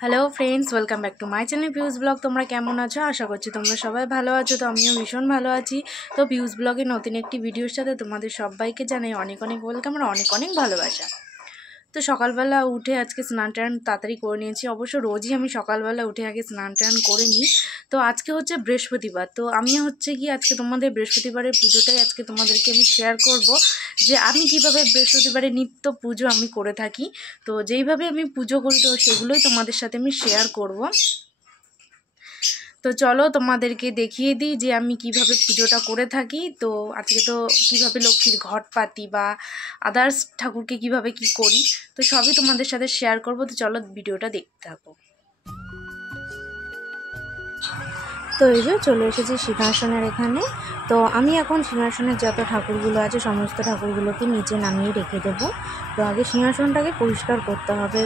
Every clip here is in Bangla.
Hello friends, welcome back to my channel পিউস blog. তোমরা কেমন আছো? আশা করছি তোমরা সবাই ভালো আছো। তো আমিও ভীষণ ভালো আছি। তো পিউস ব্লগের নতুন একটি ভিডিওর সাথে তোমাদের সবাইকে জানাই অনেক অনেক ওয়েলকাম আর অনেক অনেক ভালোবাসা। তো সকালবেলা উঠে আজকে স্নান টান তাড়াতাড়ি করে নিয়েছি। অবশ্য রোজই আমি সকালবেলা উঠে আগে স্নান টান করে নিই। তো আজকে হচ্ছে বৃহস্পতিবার, তো আমি হচ্ছে কি আজকে তোমাদের বৃহস্পতিবারের পুজোটাই আজকে তোমাদেরকে আমি শেয়ার করব যে আমি কিভাবে বৃহস্পতিবারের নিত্য পুজো আমি করে থাকি। তো যেইভাবে আমি পুজো করি তো সেগুলোই তোমাদের সাথে আমি শেয়ার করব। তো চলো তোমাদেরকে দেখিয়ে দিই যে আমি কিভাবে পুজোটা করে থাকি। তো আজকে তো কিভাবে লক্ষ্মীর ঘট পাতি বা আদার্স ঠাকুরকে কিভাবে কি করি তো সবই তোমাদের সাথে শেয়ার করব। তো চলো ভিডিওটা দেখতে থাকো। তো এই যে চলে এসেছি সিংহাসনের এখানে। তো আমি এখন সিংহাসনের যত ঠাকুরগুলো আছে সমস্ত ঠাকুরগুলোকে নিচে নামিয়ে রেখে দেবো। তো আগে সিংহাসনটাকে পরিষ্কার করতে হবে,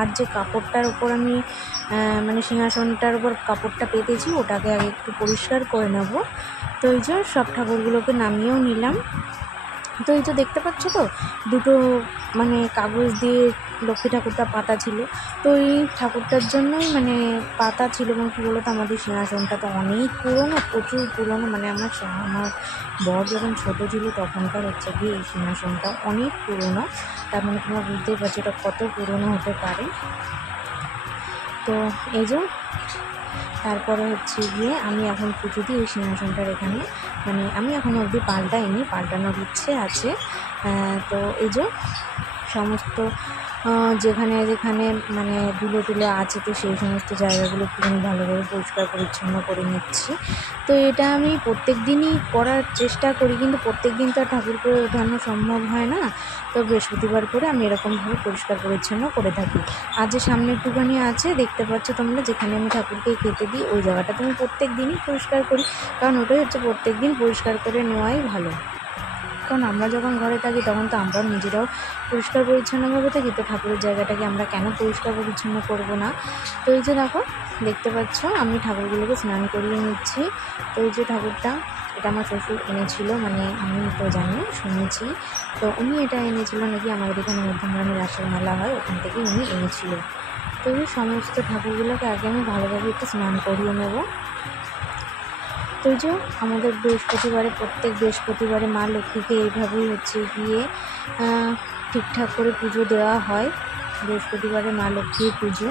আর যে কাপড়টার উপর আমি সিংহাসনটার উপর কাপড়টা পেতেছি ওটাকে আগে একটু পরিষ্কার করে নেব। তো এই যে সব ঠাকুরগুলোকে নামিয়েও নিলাম। তো এই যে দেখতে পাচ্ছ তো দুটো কাগজ দিয়ে লক্ষ্মী ঠাকুরটা পাতা ছিল। তো এই ঠাকুরটার জন্যই পাতা ছিল। এবং কী বলতো, আমাদের সিংহাসনটা তো অনেক পুরনো, প্রচুর পুরনো। আমার বর যখন ছোটো ছিল তখনকার হচ্ছে গিয়ে এই সিংহাসনটা অনেক পুরনো। তার তোমরা বুঝতেই পারছো এটা কত পুরনো হতে পারে। তো এই যে তারপরে হচ্ছে গিয়ে আমি এখন পুজো দিই এই সিংহাসনটার এখানে। আমি এখনও অবধি পাল্টাইনি, পাল্টানোর ইচ্ছে আছে। তো এই যে সমস্ত যেখানে যেখানে ধুলো টুলো আছে তো সেই সমস্ত জায়গাগুলো একটুখানি ভালোভাবে পরিষ্কার পরিচ্ছন্ন করে নিচ্ছি। তো এটা আমি প্রত্যেক দিনই করার চেষ্টা করি, কিন্তু প্রত্যেক দিন তো আর ঠাকুরকে ওঠানো সম্ভব হয় না। তো বৃহস্পতিবার করে আমি এরকমভাবে পরিষ্কার পরিচ্ছন্ন করে থাকি। আর যে সামনে একটুখানি আছে দেখতে পাচ্ছ তোমরা, যেখানে আমি ঠাকুরকে খেতে দিই ওই জায়গাটা তো আমি প্রত্যেক দিনই পরিষ্কার করি, কারণ ওটাই হচ্ছে প্রত্যেক দিন পরিষ্কার করে নেওয়াই ভালো। কারণ আমরা যখন ঘরে থাকি তখন তো আমরাও নিজেরাও পরিষ্কার পরিচ্ছন্নভাবে থাকি, তো ঠাকুরের জায়গাটাকে আমরা কেন পরিষ্কার পরিচ্ছন্ন করব না। তো এই যে দেখো দেখতে পাচ্ছ আমি ঠাকুরগুলোকে স্নান করিয়ে নিচ্ছি। তো এই যে ঠাকুরটা এটা আমার শ্বশুর এনেছিল, আমি তো জানি শুনেছি। তো উনি এটা এনেছিল নাকি আমাদের এখানে মধ্যমগ্রামে রাসের মেলা হয়, ওখান থেকে উনি এনেছিল। তো এই সমস্ত ঠাকুরগুলোকে আগে আমি ভালোভাবে একটু স্নান করিয়ে নেব। তো যে আমাদের প্রত্যেক বৃহস্পতিবারে মা লক্ষ্মীকে এইভাবেই হচ্ছে গিয়ে ঠিকঠাক করে পুজো দেওয়া হয়। বৃহস্পতিবারে মা লক্ষ্মীর পুজো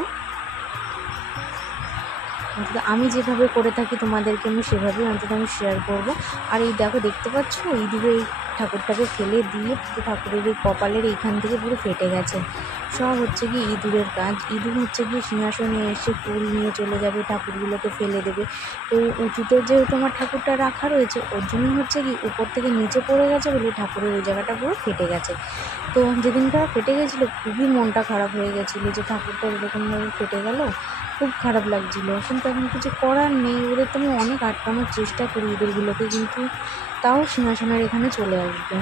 অন্তত আমি যেভাবে করে থাকি তোমাদেরকে আমি সেভাবেই অন্তত আমি শেয়ার করব। আর এই দেখো দেখতে পাচ্ছ ইঁদুরে এই ঠাকুরটাকে ফেলে দিয়ে পুরো ঠাকুরের এই কপালের এইখান থেকে পুরো ফেটে গেছে। সব হচ্ছে কি ইঁদুরের কাজ। ইঁদুর হচ্ছে কি সিংহাসনে এসে ফুল নিয়ে চলে যাবে, ঠাকুরগুলোকে ফেলে দেবে। তো উঁচুতে যেহেতু আমার ঠাকুরটা রাখা রয়েছে ওর জন্য হচ্ছে কি উপর থেকে নিচে পড়ে গেছে বলে ঠাকুরের ওই জায়গাটা পুরো ফেটে গেছে। তো যেদিনটা ফেটে গেছিলো খুবই মনটা খারাপ হয়ে গেছিলো যে ঠাকুরটা এরকমভাবে ফেটে গেল, খুব খারাপ লাগছিলো। কিন্তু এখন কিছু করার নেই, ওদের তো আমি অনেক আটকানোর চেষ্টা করি ইঁদুরগুলোকে, কিন্তু তাও সিংহাসনের এখানে চলে আসবে।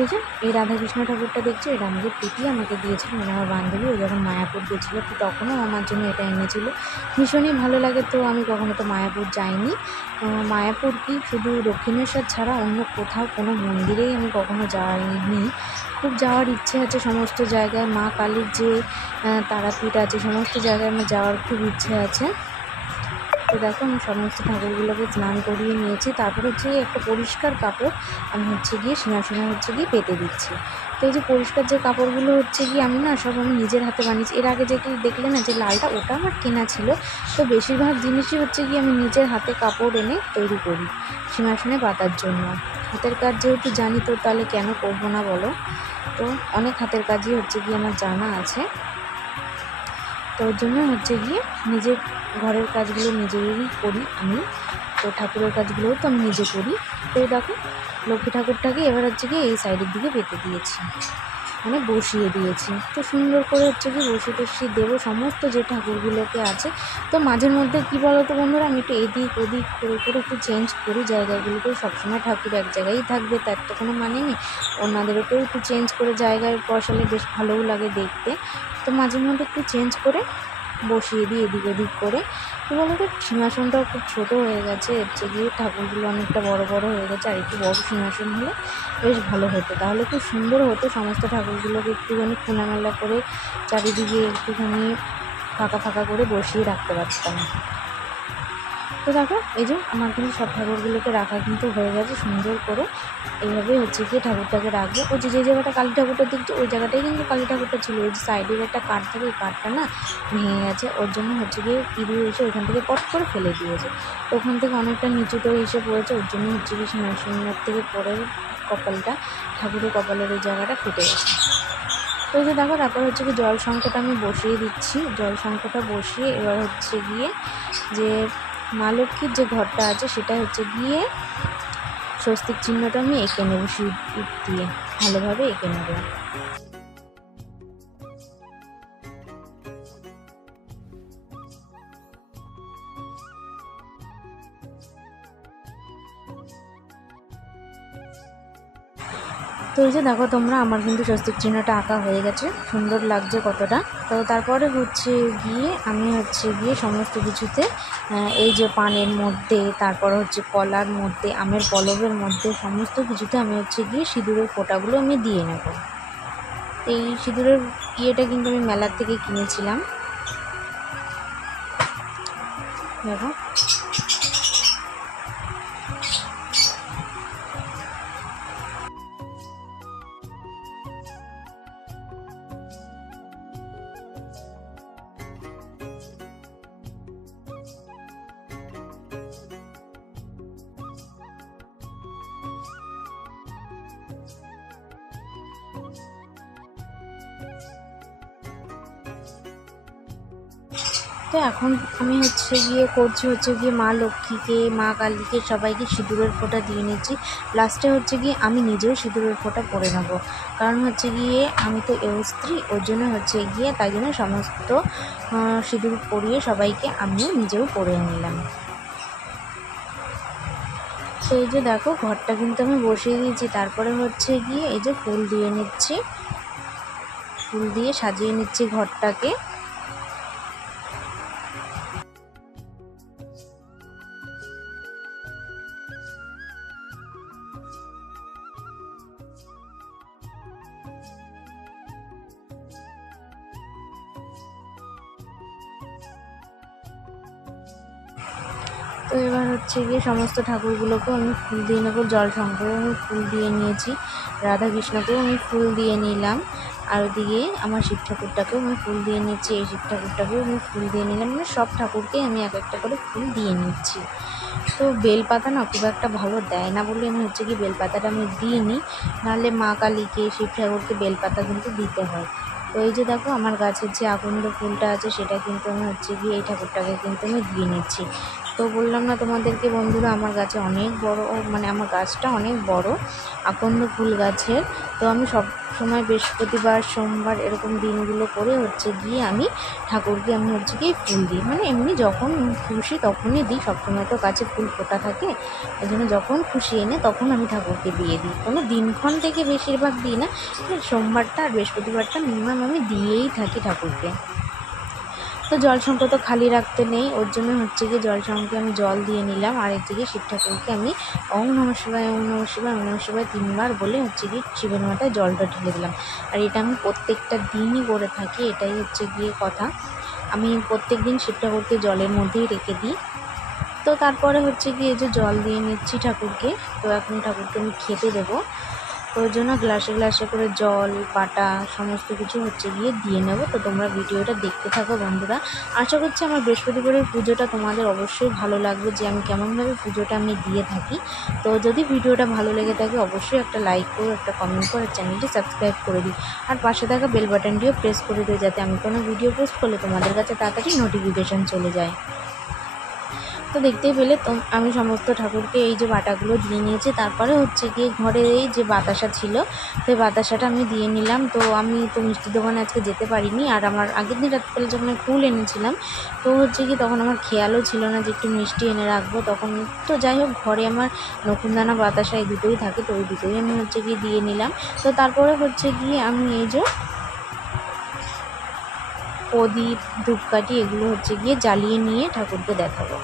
এই যে এই রাধাকৃষ্ণ ঠাকুরটা দেখছো, এটা আমাদের প্রীতি আমাকে দিয়েছিল, আমার বান্ধবী। ও যখন মায়াপুর গেছিলো তো তখনও আমার জন্য এটা এনেছিল। ভীষণই ভালো লাগে। তো আমি কখনো তো মায়াপুর যাইনি। মায়াপুর কি শুধু দক্ষিণেশ্বর ছাড়া অন্য কোথাও কোনো মন্দিরেই আমি কখনো যাইনি। খুব যাওয়ার ইচ্ছে আছে সমস্ত জায়গায়। মা কালীর যে তারাপীঠ আছে সমস্ত জায়গায় আমার যাওয়ার খুব ইচ্ছে আছে। তো দেখো আমি সমস্ত ঠাকুরগুলোকে স্নান করিয়ে নিয়েছি। তারপরে হচ্ছে একটা পরিষ্কার কাপড় আমি হচ্ছে গিয়ে সিংহাসনে হচ্ছে গিয়ে পেতে দিচ্ছি। তো এই যে পরিষ্কার যে কাপড়গুলো হচ্ছে গিয়ে আমি সব আমি নিজের হাতে বানিয়েছি। এর আগে যে দেখলে না যে লালটা, ওটা আমার কেনা ছিল। তো বেশিরভাগ জিনিসই হচ্ছে গিয়ে আমি নিজের হাতে কাপড় এনে তৈরি করি সিংহাসনে পাতার জন্য। হাতের কাজ যেহেতু জানি তো তাহলে কেন করবো না বলো। তো অনেক হাতের কাজই হচ্ছে গিয়ে আমার জানা আছে। তো ওর জন্য হচ্ছে গিয়ে নিজের ঘরের কাজগুলো নিজেরই করি আমি। তো ঠাকুরের কাজগুলোও তো আমি নিজে করি। তো দেখো লক্ষ্মী ঠাকুরটাকে এবার হচ্ছে গিয়ে এই সাইডের দিকে পেতে দিয়েছি, বসিয়ে দিয়েছি। তো সুন্দর করে হচ্ছে কি বসিয়ে দেবো সমস্ত যে ঠাকুরগুলোকে আছে। তো মাঝের মধ্যে কি বলো তো বন্ধুরা, আমি একটু এদিক ওদিক করে করে একটু চেঞ্জ করি জায়গাগুলোকে। সবসময় ঠাকুর এক জায়গায়ই থাকবে তার তো কোনো মানে নেই। ওনাদেরকেও একটু চেঞ্জ করে জায়গায় বসালে বেশ ভালোও লাগে দেখতে। তো মাঝে মধ্যে একটু চেঞ্জ করে বসিয়ে দিই এদিক ওদিক করে। কী বলো তো, সিংহাসনটাও খুব ছোটো হয়ে গেছে, হচ্ছে গিয়ে ঠাকুরগুলো অনেকটা বড় বড় হয়ে গেছে, আর একটু বড় সিংহাসন হলে বেশ ভালো হতো, তাহলে খুব সুন্দর হতো। সমস্ত ঠাকুরগুলোকে একটুখানি খোলামেলা করে চারিদিকে একটুখানি ফাঁকা ফাঁকা করে বসিয়ে রাখতে পারতাম। তো দেখো এই যে আমার কিন্তু সব ঠাকুরগুলোকে রাখা কিন্তু হয়ে গেছে সুন্দর করে। এইভাবেই হচ্ছে গিয়ে ঠাকুরটাকে রাখবো। ওই যে জায়গাটা কালী ঠাকুরটা দেখছি ওই জায়গাটাই কিন্তু কালী ঠাকুরটা ছিল। ওই যে সাইডের একটা কাঠ থাকে, ওই কাঠটা না ভেঙে গেছে, ওর জন্য হচ্ছে গিয়ে ইঁদুর এসে ওইখান থেকে পট করে ফেলে দিয়েছে। তো ওখান থেকে অনেকটা নিচুতেও এসে পড়েছে, ওর জন্য হচ্ছে গিয়ে সিংহাসনের থেকে পরে কপালটা, ঠাকুরের কপালের ওই জায়গাটা ফেটে গেছে। তো এই যে দেখো তারপর হচ্ছে কি জল সংকটটা আমি বসিয়ে দিচ্ছি। জল সংকটটা বসিয়ে এবার হচ্ছে গিয়ে যে মা লক্ষ্মীর যে ঘরটা আছে সেটা হচ্ছে গিয়ে স্বস্তিক চিহ্নটা আমি এঁকে নেব, সিঁদুর দিয়ে ভালোভাবে এঁকে নেব। তো এই যে দেখো তোমরা, আমার কিন্তু স্বস্তিক চিহ্নটা আঁকা হয়ে গেছে, সুন্দর লাগছে কতটা। তো তারপরে হচ্ছে গিয়ে আমি হচ্ছে গিয়ে সমস্ত কিছুতে এই যে পানের মধ্যে, তারপর হচ্ছে কলার মধ্যে, আমের পলবের মধ্যে, সমস্ত কিছুতে আমি হচ্ছে গিয়ে সিঁদুরের ফোঁটাগুলো আমি দিয়ে নেব। এই সিঁদুরের ইয়েটা কিন্তু আমি মেলার থেকে কিনেছিলাম, দেখো। তো এখন আমি হচ্ছে গিয়ে করছি হচ্ছে গিয়ে মা লক্ষ্মীকে, মা কালীকে, সবাইকে সিঁদুরের ফোঁটা দিয়ে নিচ্ছি। লাস্টে হচ্ছে গিয়ে আমি নিজেও সিঁদুরের ফোঁটা পরে নেব, কারণ হচ্ছে গিয়ে আমি তো স্ত্রী, ওর জন্য হচ্ছে গিয়ে তাই জন্য সমস্ত সিঁদুর পরিয়ে সবাইকে আমিও নিজেও পরে নিলাম। তো এই যে দেখো ঘরটা কিন্তু আমি বসিয়ে দিয়েছি। তারপরে হচ্ছে গিয়ে এই যে ফুল দিয়ে নিচ্ছি, ফুল দিয়ে সাজিয়ে নিচ্ছি ঘরটাকে। তো এবার হচ্ছে গিয়ে সমস্ত ঠাকুরগুলোকেও আমি ফুল দিয়ে নেবো। জল শঙ্করেও আমি ফুল দিয়ে নিয়েছি, রাধা কৃষ্ণকেও আমি ফুল দিয়ে নিলাম, আর ওদিকে আমার শিব ঠাকুরটাকেও আমি ফুল দিয়ে নিচ্ছি, এই শিব ঠাকুরটাকেও আমি ফুল দিয়ে নিলাম। মানে সব ঠাকুরকেই আমি এক একটা করে ফুল দিয়ে নিচ্ছি। তো বেলপাতা না খুব একটা ভালো দেয় না বলে আমি হচ্ছে কি বেলপাতাটা আমি দিইনি, নাহলে মা কালীকে, শিব ঠাকুরকে বেলপাতা কিন্তু দিতে হয়। তো এই যে দেখো আমার গাছের যে আকন্দ ফুলটা আছে সেটা কিন্তু আমি হচ্ছে গিয়ে এই ঠাকুরটাকে কিন্তু আমি দিয়ে নিচ্ছি। তো বললাম না তোমাদেরকে বন্ধুরা, আমার গাছে অনেক বড়, মানে আমার গাছটা অনেক বড় আকন্দ ফুল গাছের। তো আমি সব সময় বৃহস্পতিবার, সোমবার এরকম দিনগুলো করে হচ্ছে গিয়ে আমি ঠাকুরকে আমি হচ্ছে গিয়ে ফুল দিই। মানে এমনি যখন খুশি তখনই দিই, সবসময় তো গাছে ফুল ফোটা থাকে, এই জন্য যখন খুশি এনে তখন আমি ঠাকুরকে দিয়ে দিই। কোনো দিনক্ষণ থেকে বেশিরভাগ দিই না, সোমবারটা আর বৃহস্পতিবারটা মিনিমাম আমি দিয়েই থাকি ঠাকুরকে। তো জল সংখ্যা তো খালি রাখতে নেই, ওর জন্য হচ্ছে গিয়ে জল সংখ্যা আমি জল দিয়ে নিলাম, আর এর থেকে শিব ঠাকুরকে আমি ওম নমঃ শিবায়, ওম নমঃ শিবায়, ওম নমঃ শিবায় 3 বার বলে হচ্ছে গিয়ে শিবের মাথায় জলটা ঢেলে দিলাম। আর এটা আমি প্রত্যেকটা দিনই করে থাকি, এটাই হচ্ছে গিয়ে কথা। আমি প্রত্যেক দিন শিব ঠাকুরকে জলের মধ্যেই রেখে দিই। তো তারপরে হচ্ছে গিয়ে যে জল দিয়ে নিচ্ছি ঠাকুরকে। তো এখন ঠাকুরকে আমি খেতে দেবো, তো ওই জন্য গ্লাসে গ্লাসে করে জল, পাটা সমস্ত কিছু হচ্ছে গিয়ে দিয়ে নেব। তো তোমরা ভিডিওটা দেখতে থাকো বন্ধুরা। আশা করছি আমার বৃহস্পতিবারের পুজোটা তোমাদের অবশ্যই ভালো লাগবে, যে আমি কেমনভাবে পুজোটা আমি দিয়ে থাকি। তো যদি ভিডিওটা ভালো লেগে থাকে অবশ্যই একটা লাইক করো, একটা কমেন্ট করো, চ্যানেলটি সাবস্ক্রাইব করে দিই, আর পাশে থাকা বেল বাটনটিও প্রেস করে দিও, যাতে আমি কোনো ভিডিও পোস্ট করলে তোমাদের কাছে তাড়াতাড়ি নোটিফিকেশান চলে যায়। তো দেখতেই পেলে তো আমি সমস্ত ঠাকুরকে এই যে বাটাগুলো দিয়ে নিয়েছি। তারপরে হচ্ছে গিয়ে ঘরে এই যে বাতাসা ছিল, সেই বাতাসাটা আমি দিয়ে নিলাম। তো আমি তো মিষ্টির দোকানে আজকে যেতে পারিনি, আর আমার আগের দিন রাত্রে যখন ফুল এনেছিলাম তো হচ্ছে কি তখন আমার খেয়ালও ছিল না যে একটু মিষ্টি এনে রাখবো তখন। তো যাই হোক, ঘরে আমার নকুনদানা বাতাসা এই দুটোই থাকে, তো ওই দুটোই আমি হচ্ছে গিয়ে দিয়ে নিলাম। তো তারপরে হচ্ছে গিয়ে আমি এই যে প্রদীপ, ধূপকাঠি এগুলো হচ্ছে গিয়ে জ্বালিয়ে নিয়ে ঠাকুরকে দেখাবো।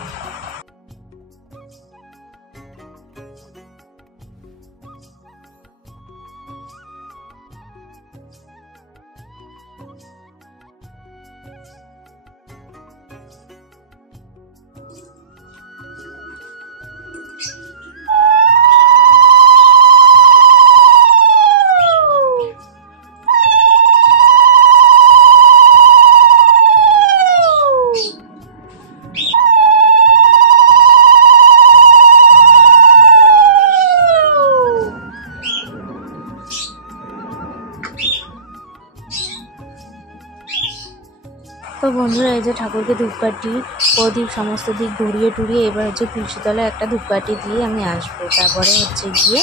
তো বন্ধুরা, এই যে ঠাকুরকে ধূপকাঠি, প্রদীপ সমস্ত দিক ঘুরিয়ে টুরিয়ে এবার হচ্ছে তুলসীতলায় একটা ধূপকাঠি দিয়ে আমি আসবো। তারপরে হচ্ছে গিয়ে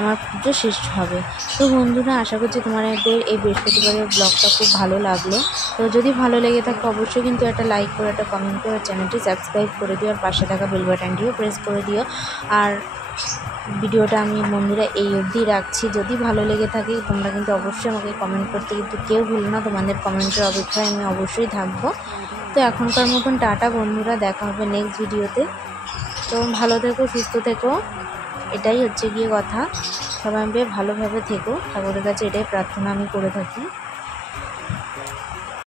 আমার পুজো শেষ হবে। তো বন্ধুরা, আশা করছি তোমাদের এই বৃহস্পতিবারের ব্লগটা খুব ভালো লাগলো। তো যদি ভালো লেগে থাকে অবশ্যই কিন্তু একটা লাইক করে, একটা কমেন্ট করে, চ্যানেলটি সাবস্ক্রাইব করে দিও, আর পাশে থাকা বেল বাটনটিও প্রেস করে দিও। আর ভিডিওটা আমি বন্ধুরা এই অবধি রাখছি। যদি ভালো লেগে থাকে তোমরা কিন্তু অবশ্যই আমাকে কমেন্ট করতে কিন্তু কেউ ভুলো না, তোমাদের কমেন্টের অপেক্ষায় আমি অবশ্যই থাকবো। তো এখনকার মতন টাটা বন্ধুরা, দেখা হবে নেক্সট ভিডিওতে। তো ভালো থেকো, সুস্থ থেকো, এটাই হচ্ছে গিয়ে কথা। সবাই ভালোভাবে থেকো, ঠাকুরের কাছে এটাই প্রার্থনা আমি করে থাকি।